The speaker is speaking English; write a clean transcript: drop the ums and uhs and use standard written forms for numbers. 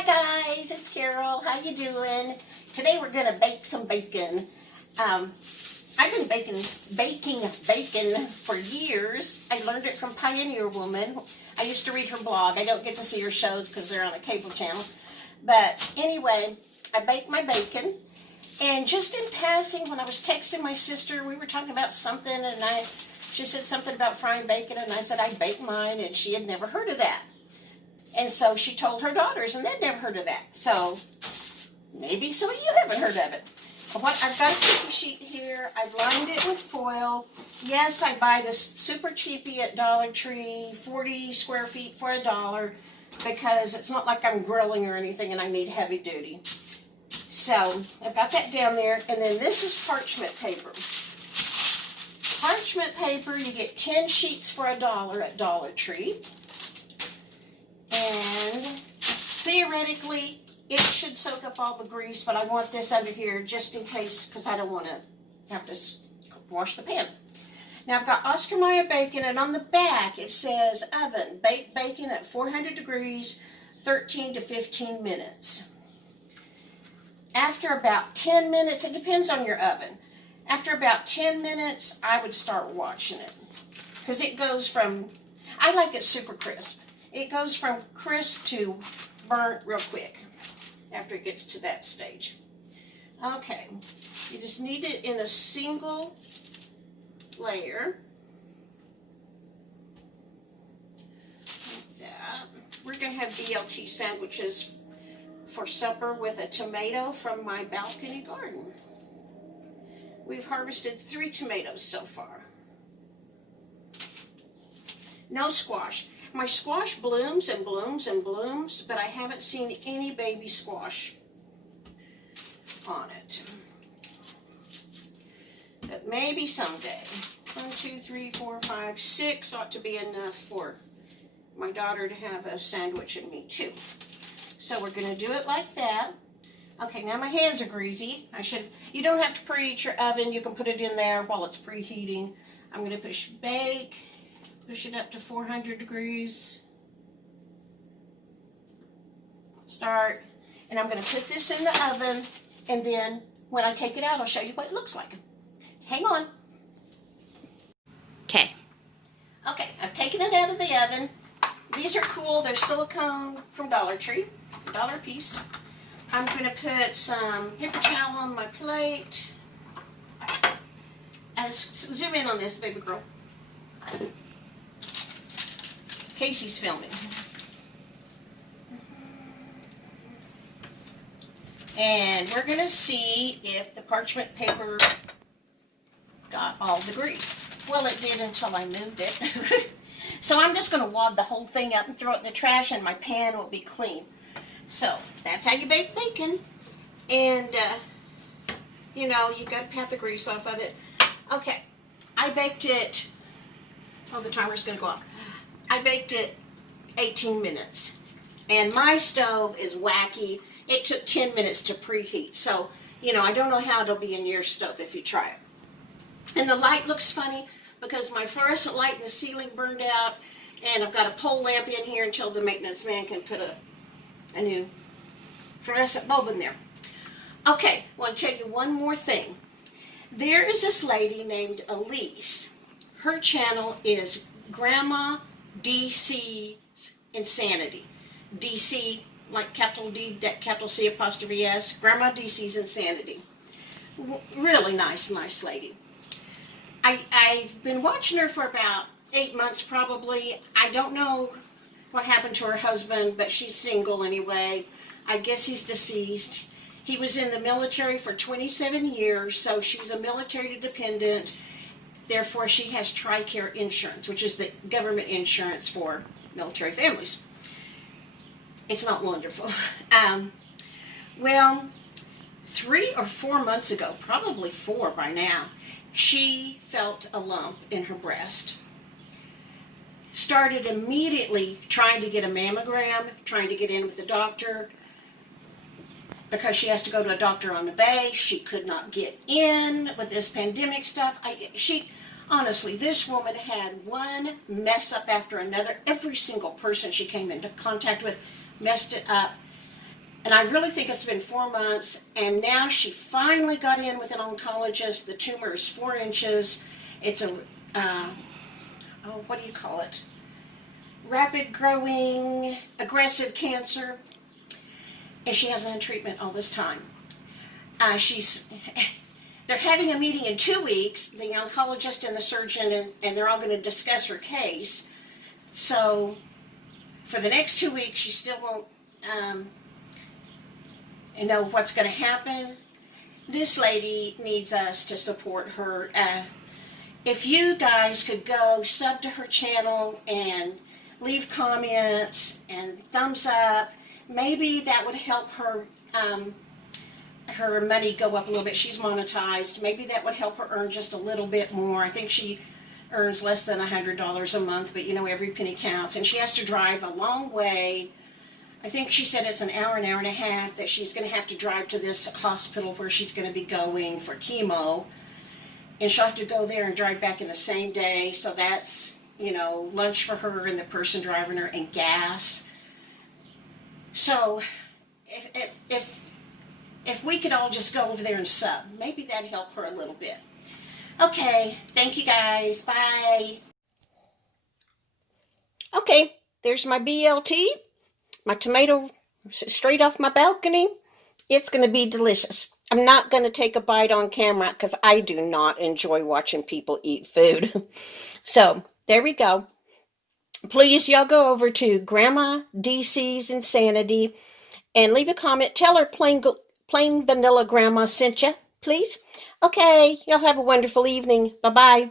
Hi guys, it's Carol. How you doing? Today we're gonna bake some bacon. I've been baking bacon for years. I learned it from Pioneer Woman. I used to read her blog. I don't get to see her shows because they're on a cable channel. But anyway, I bake my bacon. And just in passing, when I was texting my sister, we were talking about something, and she said something about frying bacon, and I said I bake mine, and she had never heard of that. And so she told her daughters, and they'd never heard of that. So maybe some of you haven't heard of it. What I've got a cookie sheet here. I've lined it with foil. Yes, I buy this super cheapy at Dollar Tree, 40 square feet for $1, because it's not like I'm grilling or anything and I need heavy duty. So I've got that down there, and then this is parchment paper. Parchment paper, you get 10 sheets for $1 at Dollar Tree. And theoretically, it should soak up all the grease, but I want this under here just in case, because I don't want to have to wash the pan. Now I've got Oscar Mayer bacon, and on the back it says oven, bake bacon at 400 degrees, 13 to 15 minutes. After about 10 minutes, it depends on your oven. After about 10 minutes, I would start watching it, because it goes from, I like it super crisp. It goes from crisp to burnt real quick after it gets to that stage. Okay, you just need it in a single layer. Like that. We're going to have BLT sandwiches for supper with a tomato from my balcony garden. We've harvested 3 tomatoes so far. No squash. My squash blooms and blooms and blooms, but I haven't seen any baby squash on it. But maybe someday. 1, 2, 3, 4, 5, 6 ought to be enough for my daughter to have a sandwich and me too. So we're going to do it like that. Okay, now my hands are greasy. You don't have to preheat your oven. You can put it in there while it's preheating. I'm going to push bake. Push it up to 400 degrees. Start. And I'm going to put this in the oven, and then when I take it out, I'll show you what it looks like. Hang on. Okay, I've taken it out of the oven. These are cool. They're silicone from Dollar Tree, $1 a piece. I'm going to put some paper towel on my plate. Zoom in on this, baby girl. Casey's filming. And we're going to see if the parchment paper got all the grease. Well, it did until I moved it. So I'm just going to wad the whole thing up and throw it in the trash, and my pan will be clean. So that's how you bake bacon. And, you know, you got to pat the grease off of it. Okay, I baked it. Oh, the timer's going to go off. I baked it 18 minutes, and my stove is wacky. It took 10 minutes to preheat, so, you know, I don't know how it'll be in your stove if you try it. And the light looks funny because my fluorescent light in the ceiling burned out, and I've got a pole lamp in here until the maintenance man can put a new fluorescent bulb in there. Okay, I want to tell you one more thing. There is this lady named Elise. Her channel is Grandma DC's Insanity. DC, like capital D, capital C, apostrophe S. Grandma DC's Insanity. Really nice lady. I've been watching her for about 8 months probably. I don't know what happened to her husband, but she's single anyway. I guess he's deceased. He was in the military for 27 years, so she's a military dependent. Therefore, she has TRICARE insurance, which is the government insurance for military families. It's not wonderful. Well, 3 or 4 months ago, probably 4 by now, she felt a lump in her breast. Started immediately trying to get a mammogram, trying to get in with the doctor. Because she has to go to a doctor on the bay, she could not get in with this pandemic stuff. Honestly, this woman had one mess up after another. Every single person she came into contact with messed it up. And I really think it's been 4 months, and now she finally got in with an oncologist. The tumor is 4 inches. It's a, what do you call it? Rapid growing, aggressive cancer. And she hasn't had treatment all this time. They're having a meeting in 2 weeks, the oncologist and the surgeon, and they're all going to discuss her case. So for the next 2 weeks, she still won't know what's going to happen. This lady needs us to support her. If you guys could go sub to her channel and leave comments and thumbs up, maybe that would help her her money go up a little bit. She's monetized. Maybe that would help her earn just a little bit more. I think she earns less than $100 a month, but every penny counts. And she has to drive a long way. I think she said it's an hour and a half that she's going to have to drive to this hospital where she's going to be going for chemo. And she'll have to go there and drive back in the same day. So that's, lunch for her and the person driving her and gas. So if we could all just go over there and sub, maybe that'd help her a little bit. Okay, thank you guys. Bye. Okay, there's my BLT, my tomato straight off my balcony. It's going to be delicious. I'm not going to take a bite on camera because I do not enjoy watching people eat food. So, there we go. Please, y'all go over to Grandma DC's Insanity and leave a comment. Tell her plain vanilla grandma sent you, please. Okay, y'all have a wonderful evening. Bye-bye.